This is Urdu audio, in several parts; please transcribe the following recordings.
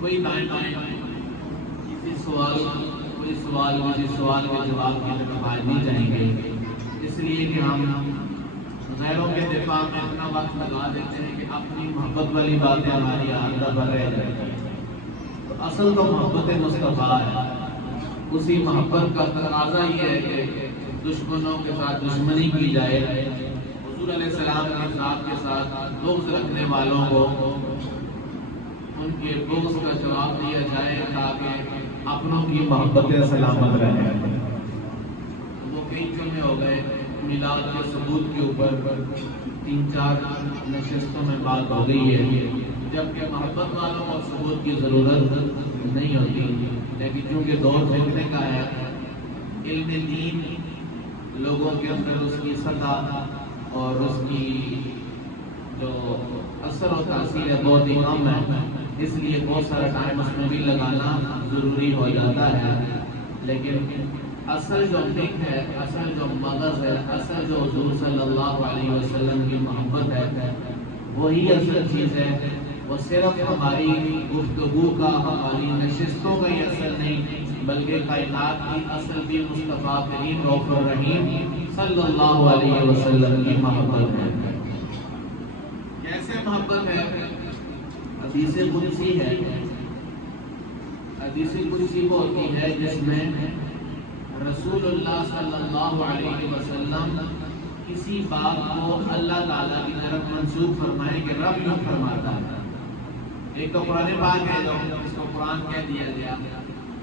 کوئی دائیں بائیں کسی سوال کے جواب کی طرف آج نہیں جائیں گے، اس لیے کہ ہم غیروں کے دفاع میں اتنا وقت لگا دیتے ہیں کہ اپنی محبت والی باتیں ہماری آئندہ پر رہ جاتی ہیں۔ تو اصل تو محبت مصطفیٰ ہے، اسی محبت کا تقاضا یہ ہے کہ دشمنوں کے ساتھ دشمنی کی جائے، حضور علیہ السلام کے ساتھ بغض رکھنے والوں کو ان کے بغض کا جواب دیا جائے تاکہ اپنوں کی محبت سلامت رہے۔ وہ کئی جمعے ہو گئے میلاد کے ثبوت کے اوپر 3-4 نشستوں میں بات ہو گئی ہے، جبکہ محبت والوں کو ثبوت کی ضرورت نہیں ہوتی، لیکن چونکہ دور فتنے کا ہے، علم دین لوگوں کے اندر اس کی سطح اور اس کی جو اثر و تاثیر ہے بہت ہی کم ہے، اس لیے بہت سارا ٹائم اس میں بھی لگانا ضروری ہو جاتا ہے۔ لیکن اصل جو فکر ہے، اصل جو مغز ہے، اصل جو حضور صلی اللہ علیہ وسلم کی محبت ہے، وہی اصل چیز ہے۔ وہ صرف ہماری گفتگو کا، ہماری نشستوں کا ہی اصل نہیں، بلکہ کائنات کی اصل بھی مصطفیٰ کریم رؤوف الرحیم صلی اللہ علیہ وسلم کی محبت ہے۔ کیسے محبت ہے؟ حدیث قدسی ہے، حدیث قدسی وہ ہوتی ہے جس میں رسول اللہ صلی اللہ علیہ وسلم کسی بات کو اللہ تعالیٰ کی طرف منسوب فرمائیں کہ رب یوں فرماتا ہے۔ ایک تو قرآن پاک ہے جس کو قرآن کہہ دیا گیا،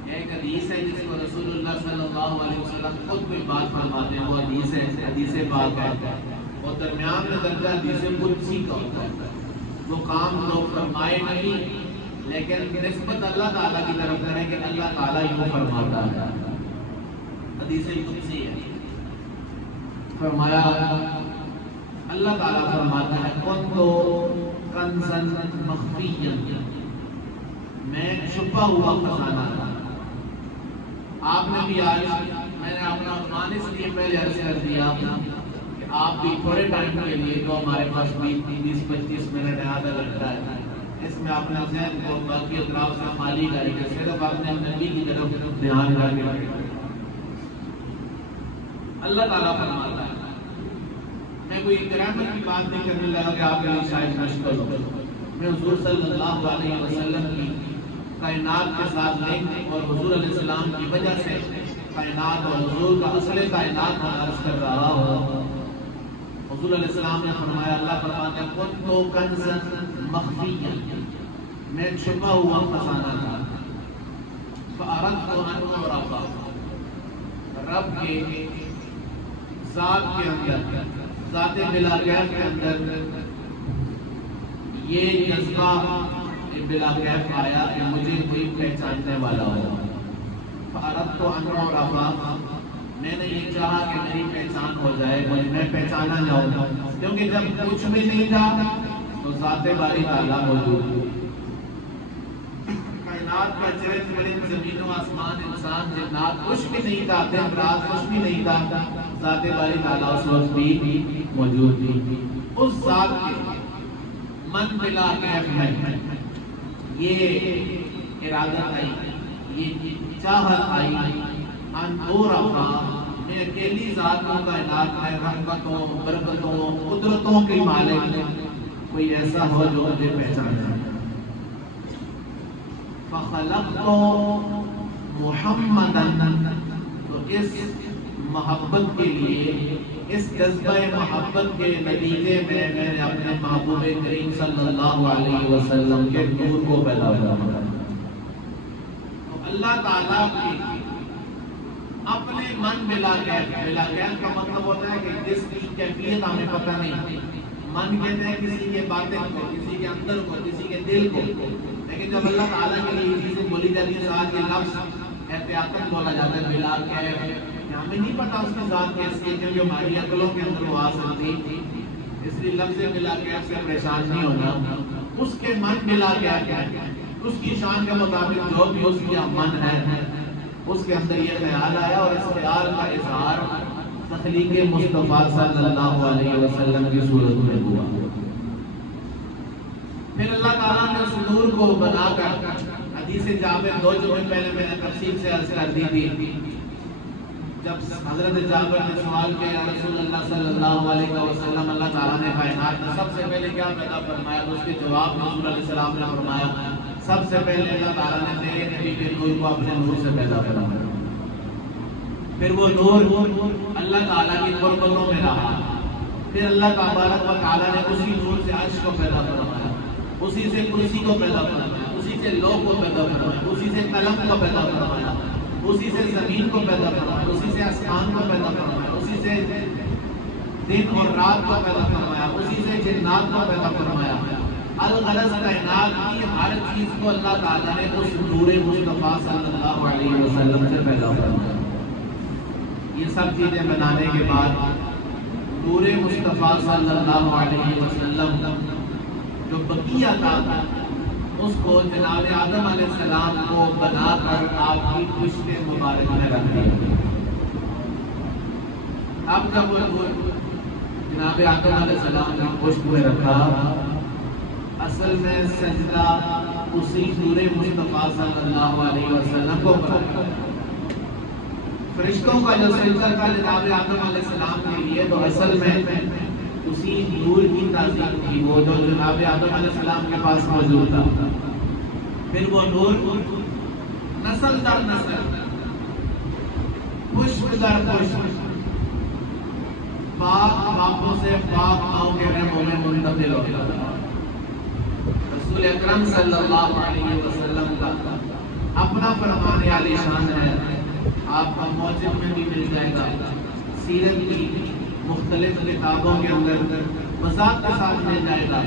ایک حدیث ہے جس کو رسول اللہ صلی اللہ علیہ وسلم خود کوئی بات فرماتے ہیں، وہ حدیث ہے، حدیث پاک ہے، اور درمیان میں درجہ حدیث قدسی کا ہوتا ہے۔ وہ کام لوگ فرمائے نہیں لیکن نسبت اللہ تعالیٰ کی طرف کریں کہ اللہ تعالیٰ یوں فرماتا ہے، حدیث قدسی ہے۔ فرمایا اللہ تعالیٰ فرماتا ہے کنتو کنزن مخفیا، میں چھپا ہوا خزانہ تھا۔ آپ نے بھی آج میں نے اپنا عنوان اس لیے پہلے عرض کر دیا کہ آپ بھی تھوڑے ٹائم کے لیے جو ہمارے پاس 20-25 منٹ آدھا گھنٹہ ہے، اس میں اپنے ذہن کو باقی اطراف سے خالی کریں کہ صرف اپنے نبی کی طرف دھیان کر کے اللہ تعالیٰ فرماتا ہے۔ میں کوئی گرامر کی بات نہیں کرنے لگا کہ آپ کے لیے شاید مشکل ہو، میں حضور صلی اللہ علیہ وسلم کی کائنات کے ساتھ لنک اور حضور علیہ السلام کی وجہ سے کائنات اور حضور کا اصل کائنات کو عرض کر رہا ہوں۔ حضور علیہ السلام نے فرمایا، اللہ فرماتا ہے کنتو کنزا مخفیا، میں چھپا ہوا خزانہ تھا، فأردت أن أعرف، رب کے ذات کے اندر، ذات بلا کیف کے اندر یہ جذبہ بلا کیف آیا کہ مجھے کوئی پہچاننے والا ہو۔ فأردت أن أعرف، میں نے یہ چاہا کہ میری پہچان ہو جائے، میں پہچانا جاؤں، کیونکہ جب کچھ بھی نہیں تھا تو ذات باری تعالیٰ موجود، کائنات کا چرند چرند، زمین و آسمان، انسان، جنات، کچھ بھی نہیں تھا، دن رات کچھ بھی نہیں تھا، ذات باری تعالیٰ اس وقت بھی موجود تھی۔ اس ذات کے من بلا کیف میں یہ ارادت آئی، یہ چاہت آئی، ان اعرفا، میں اکیلی ذات ہوں، کائنات میں رحمتوں، برکتوں، قدرتوں کی مالک کوئی ایسا ہو جو مجھے پہچانے۔ فخلقت محمدًا، تو اس محبت کے لیے، اس جذبہ محبت کے نتیجے میں میں نے اپنے محبوب کریم صلی اللہ علیہ وسلم کے نور کو پیدا کیا۔ تو اللہ تعالیٰ کی اپنے من بلا کیف، بلا کیف کا مطلب ہوتا ہے کہ جس کی کیفیت ہمیں پتہ نہیں۔ من کہتے ہیں کسی کے باطن کو، کسی کے اندر کو، کسی کے دل کو، لیکن جب اللہ تعالیٰ کے لیے یہ چیزیں بولی جاتی ہیں، ساتھ یہ لفظ احتیاطاً بولا جاتا ہے بلا کیف، ہمیں نہیں پتا اس کی ذات کیسی ہے، کیونکہ ہماری عقلوں کے اندر وہ آ سکتی، اس لیے لفظ بلا کیف سے پریشان نہیں ہونا۔ اس کے من بلا کیف ہے، اس کی شان کے مطابق جو بھی اس کی من ہے، اس کے اندر یہ خیال آیا اور اس خیال کا اظہار تخلیق مصطفیٰ صلی اللہ علیہ وسلم کی صورت میں ہوا۔ پھر اللہ تعالیٰ نے اس نور کو بنا کر حدیث جابر 2 جمعے پہلے میں نے تفصیل سے عرض کر دی تھی. جب حضرت جابر نے سوال کیا یا رسول اللہ صلی اللہ علیہ وسلم اللہ تعالیٰ نے کائنات میں سب سے پہلے کیا پیدا فرمایا، تو اس کے جواب میں رسول علیہ السلام نے فرمایا سب سے پہلے اللہ تعالیٰ نے تیرے نبی کے نور کو اپنے نور سے پیدا فرمایا. پھر وہ نور اللہ تعالیٰ کی قربتوں میں رہا. پھر اللہ تبارک و تعالیٰ نے اسی نور سے عرش کو پیدا فرمایا، اسی سے کرسی کو پیدا فرمایا، اسی سے لوح کو پیدا فرمایا، اسی سے قلم کو پیدا فرمایا، اسی سے زمین کو پیدا فرمایا، اسی سے آسمان کو پیدا فرمایا، اسی سے دن اور رات کو پیدا فرمایا، اسی سے جنات کو پیدا فرمایا. الغرض کائنات کی ہر چیز کو اللہ تعالیٰ نے اس نور مصطفیٰ صلی اللہ علیہ وسلم سے پیدا فرمایا. یہ سب چیزیں بنانے کے بعد نور مصطفیٰ صلی اللہ علیہ وسلم جو بقیہ تھا اس کو جناب آدم علیہ السلام کو بنا کر آپ کی پشت مبارک میں رکھ دیا. اب جب وہ جناب آدم علیہ السلام کی پشت میں رکھا، اصل میں سجدہ اسی نور مصطفیٰ صلی اللہ علیہ وسلم کو کرا. فرشتوں کا جو سجدہ تھا جناب آدم علیہ السلام کے لیے، تو اصل میں اسی نور کی تعظیم تھی وہ جو جناب آدم علیہ السلام کے پاس موجود تھا. پھر وہ نور نسل در نسل، پشت در پشت، پاک باپوں سے پاک ماؤں کے رحموں میں منتقل ہو گیا. رسول اکرم صلی اللہ علیہ وسلم کا اپنا فرمان عالی شان ہے، آپ کا موجب میں بھی مل جائے گا. سیرت کی مختلف کتابوں کے اندر وضاحت کے ساتھ مل جائے گا.